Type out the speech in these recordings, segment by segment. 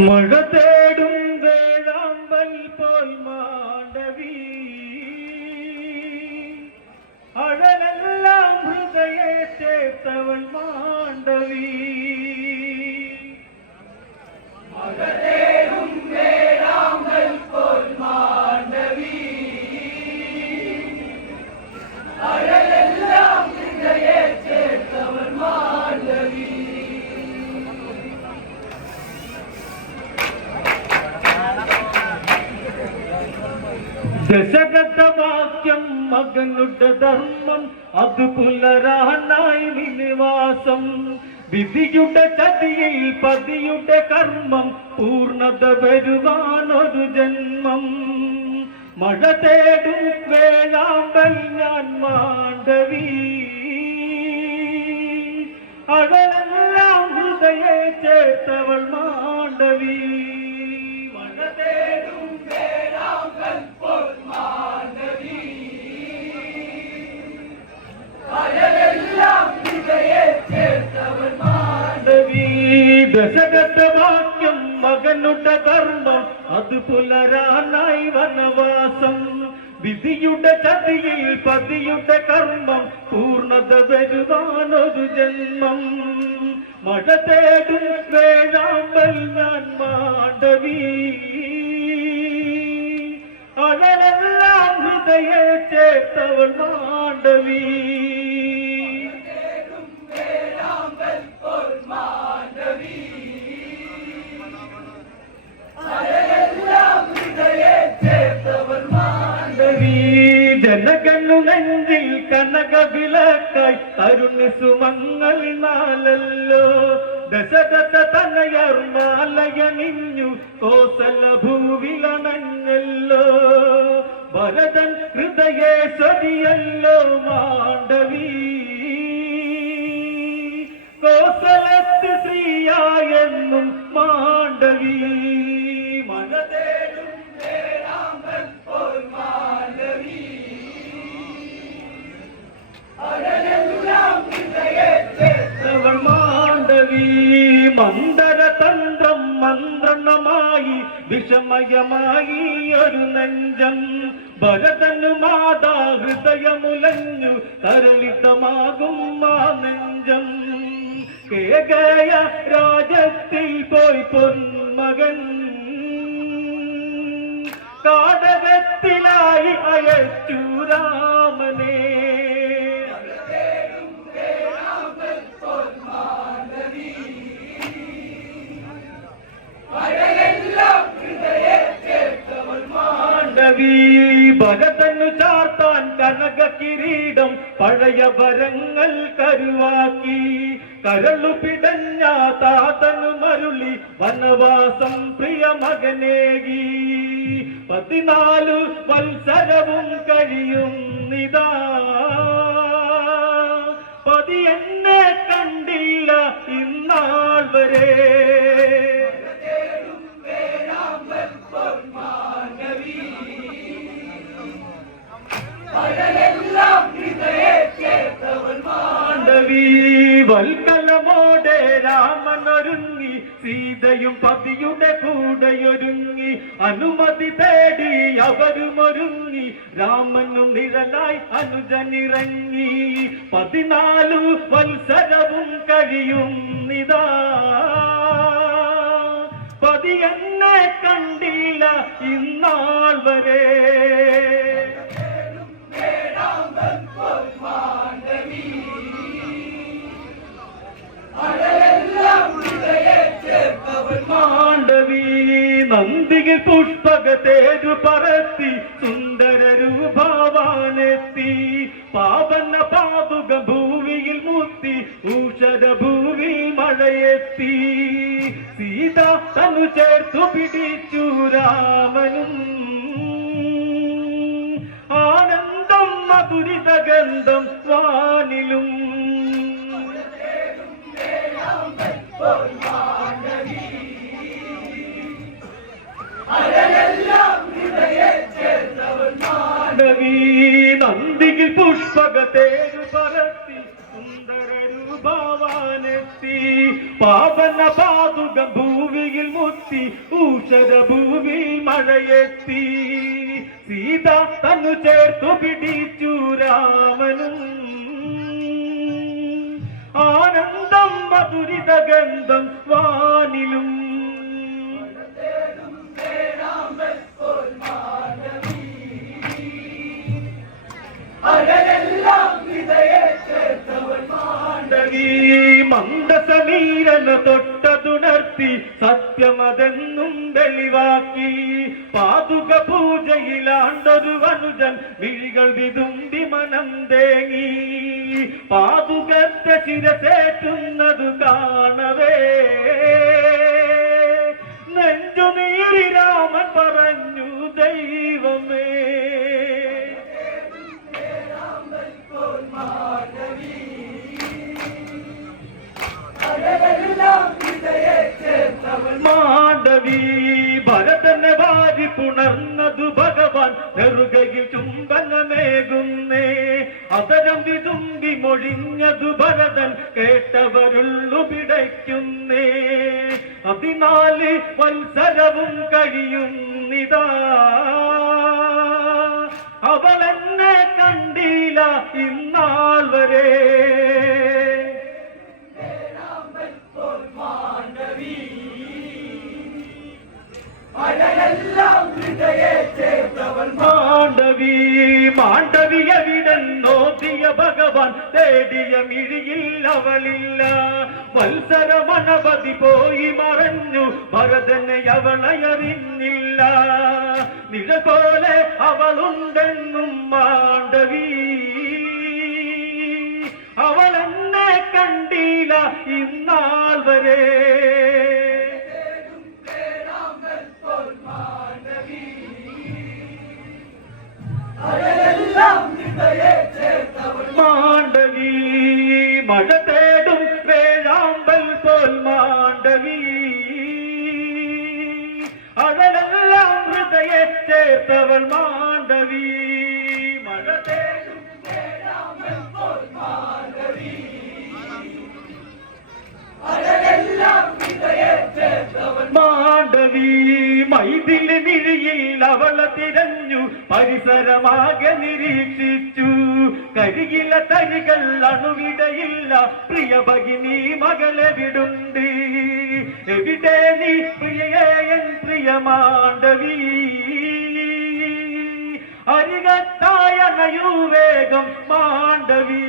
മഴ തേടും വേഴാമ്പൽ പോൽ മാണ്ഡവി അഴലെല്ലാം ഹൃദയെ ചേർത്തവൾ മാണ്ഡവി മഴ തേടും വേഴാമ്പൽ പോൽ മാണ്ഡവി അഴലെല്ലാം ഹൃദയെ ചേർത്തവൾ മാണ്ഡവി ദശകഥവാക്യം മകനുടെ ധർമ്മം അത് പുലരാനായി വിനിവാസം വിധിയുടെ ചതിയിൽ പതിയുടെ കർമ്മം പൂർണ്ണത വരുവാനൊരു ജന്മം മഴ തേടും വേഴാമ്പൽ ഞാൻ മാണ്ഡവി അഴലെല്ലാം ഹൃദയെ ചേർത്തവൾ മാണ്ഡവി മഴ തേടും വേഴാമ്പൽ പോൽ മാണ്ഡവി അഴലെല്ലാം ഹൃദയെ ചേർത്തവൾ മാണ്ഡവി ദശകഥവാക്യം മകനുടെ ധർമ്മം അത് പുലരാനായി വനവാസം വിധിയുടെ ചതിയിൽ പതിയുടെ കർമ്മം പൂർണ്ണത വരുവാനൊരു ജന്മം മഴ തേടും വേഴാമ്പൽ ഞാൻ മാണ്ഡവി അഴലെല്ലാം ഹൃദയെ ചേർത്തവൾ മാണ്ഡവി ജനകനു നെഞ്ചിൽ കനക വിളക്കായി തരുണി സുമങ്ങൾ നാലല്ലോ ദശരഥ തനയർ മാലയണിഞ്ഞു കോസല ഭൂവിലണഞ്ഞല്ലോ ഭരതൻ ഹൃദയേശ്വരിയല്ലോ മാണ്ഡവി കോസലത്ത് ശ്രീയായെന്നും മാണ്ഡവി മഴ തേടും വേഴാമ്പൽ പോൽ മാണ്ഡവി മാണ്ഡവി മന്ദരതന്ത്രം മന്ത്രണമായി വിഷമയമായി ഒരു നെഞ്ചം ഭരതനു മാതാ ഹൃദയമുലഞ്ഞു തരളിതമാകും ആ നെഞ്ചം കേകയ രാജത്തിൽ പോയി പൊന്മകൻ കാടകത്തിലായി അയച്ചു രാമനെ ഭരതനു ചാർത്താൻ കനക കിരീടം പഴയ വരങ്ങൾ കരുവാക്കി കരളു പിടഞ്ഞ താതനു മരുളി വനവാസം പ്രിയ മകനേകി 14 വത്സരവും കഴിയും നിതാ പതി എന്നെ കണ്ടില്ല ഇന്നാൾ വരെ മാണ്ഡവി വൽക്കലമോടെ രാമനൊരുങ്ങി സീതയും പതിയുടെ കൂടെയൊരുങ്ങി അനുമതി തേടി അവരുമൊരുങ്ങി രാമനും നിഴലായി അനുജനിറങ്ങി 14 വത്സരവും കഴിയും നിതാ പതി എന്നെ കണ്ടില്ല ഇന്നാൾ വരെ മാണ്ഡവി നന്ദിക്ക് പുഷ്പക തേരു പറത്തി സുന്ദര രൂപവാനെത്തി പാവന പാവുക ഭൂവിയിൽ മുത്തി ഊഷര ഭൂവിൽ മഴയെത്തി സീത തന്നു ചേർത്തു പിടിച്ചു രാമനും ആനന്ദം മധുരിതഗന്ധം വാനിലും മാണ്ഡവി നന്ദിയിൽ പുഷ്പകത്തേരു പറത്തി സുന്ദരരൂപവാനെത്തി പാവന പാതുകം ഭൂവിയിൽ മുത്തി ഊഷര ഭൂമിയിൽ മഴയെത്തി സീത തന്നു ചേർത്തു പിടിച്ചു രാമനും ആനന്ദം മധുരിത ഗന്ധം വാനിലും മന്ദസമീരന തൊട്ടതുണർത്തി സത്യമതെന്നും വെളിവാക്കി പാതുക പൂജയിലാണ്ടൊരു വനുജൻ വിഴികൾ വിതുമ്പി മനം തേങ്ങി പാതുകത്തെ ശിരസേറ്റുന്നതു കാണവേ നെഞ്ചുനീരി രാമൻ പറഞ്ഞു ദൈവമേ മാണ്ഡവി ഭരതനെ വാരി പുണർന്നതു ഭഗവാൻ നെറുകയിൽ ചുംബനമേകുന്നേ അതരം വിതുമ്പി മൊഴിഞ്ഞതു ഭരതൻ കേട്ടവരുള്ളു പിടയ്ക്കുന്നേ 14 വത്സരവും കഴിയുന്നിതാ അവളെന്നെ കണ്ടില്ല ഇന്നാൾ വരെ മാണ്ഡവി മാണ്ഡവി എവിടെന്നോതിയ ഭഗവാൻ തേടിയ മിഴിയിൽ അവളില്ല വത്സരമനവധി പോയി മറഞ്ഞു ഭരതനെ അവളയറിഞ്ഞില്ല നിഴപോലെ അവളുണ്ടെന്നും മാണ്ഡവി അവളെന്നെ കണ്ടില്ല ഇന്നാൾ വരെ മാണ്ഡവി മഴ തേടും വേഴാമ്പൽ പോൽ മാണ്ഡവി അതെല്ലാം ഹൃദയ ചേർത്തവൾ മാണ്ഡവി മഴ തേടും വേഴാമ്പൽ പോൽ മാണ്ഡവി അതെല്ലാം ഹൃദയ ചേർത്തവൾ മാണ്ഡവി മൈതിലി മിഴിയിൽ അവളെ തിരഞ്ഞു പരിസരമാകെ നിരീക്ഷിച്ചു കരികില തരികൾ അണുവിടയില്ല പ്രിയ ഭഗിനി മകളെവിടുണ്ട് എവിടെ നീ പ്രിയേ എൻ പ്രിയ മാണ്ഡവി അരികത്തായണയൂ വേഗം മാണ്ഡവി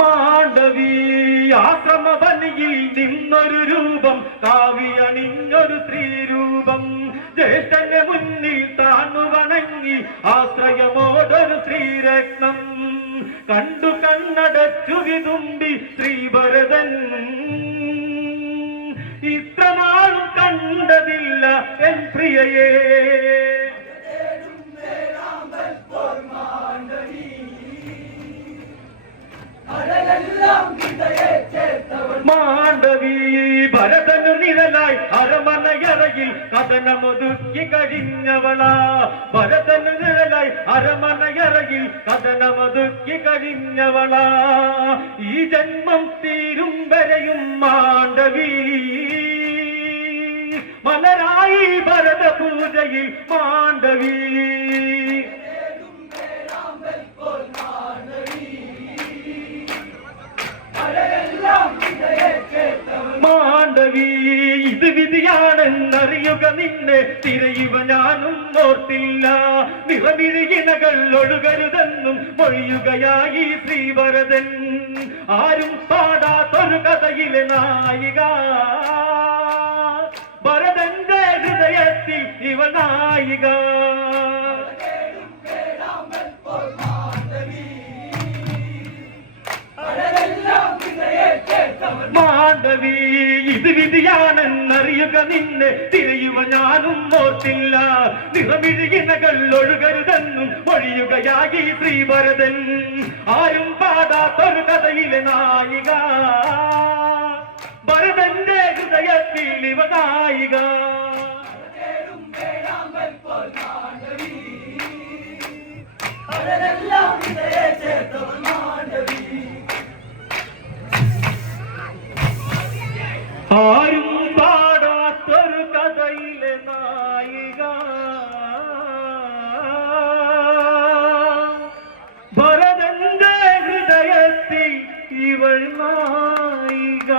മാണ്ഡവി ആശ്രമവനിയിൽ നിന്നൊരു രൂപം കാവിയണിഞ്ഞൊരു സ്ത്രീരൂപം ജ്യേഷ്ഠന്റെ മുന്നിൽ താണു വണങ്ങി ആശ്രയമോടൊരു ശ്രീരത്നം കണ്ടു കണ്ണടച്ചു വിതുമ്പി ശ്രീഭരതൻ ഇത്രനാളും കണ്ടതില്ല എൻ പ്രിയയേ മാണ്ഡവി ഭരതനു നിഴലായി അരമനയറയിൽ കഥനമൊതുക്കി കഴിഞ്ഞവളാ ഭരതനു നിഴലായി അരമനയറയിൽ കഥനമൊതുക്കി കഴിഞ്ഞവളാ ഈ ജന്മം തീരും വരെയും മാണ്ഡവി മലരായി ഭരത പൂജയിൽ മാണ്ഡവി മാണ്ഡവി ഇത് വിധിയാണെന്നറിയുക നിന്നെ തിരയുക ഞാനും ഓർത്തില്ല നിറമിഴിയിണകൾ ഒഴുകരുതെന്നും മൊഴിയുകയായി ശ്രീഭരതൻ ആരും പാടാത്തൊരു കഥയിലെ നായിക ഭരതന്റെ ഹൃദയത്തിൽ ഇവ നായിക മാണ്ഡവി ഇത് വിധിയാണെന്നറിയുക നിന്നെ തിരയുക ഞാനും ഓർത്തില്ല നിറമിഴിയിണകൾ ഒഴുകരുതെന്നും മൊഴിയുകയായി ശ്രീഭരതൻ ആരും പാടാത്തൊരു കഥയിലെ നായിക ജീവനായിക ആരും പാടാത്തൊരു കഥയിലെ നായിക ഭരതന്റെ ഹൃദയത്തിൽ ഇവൾ നായിക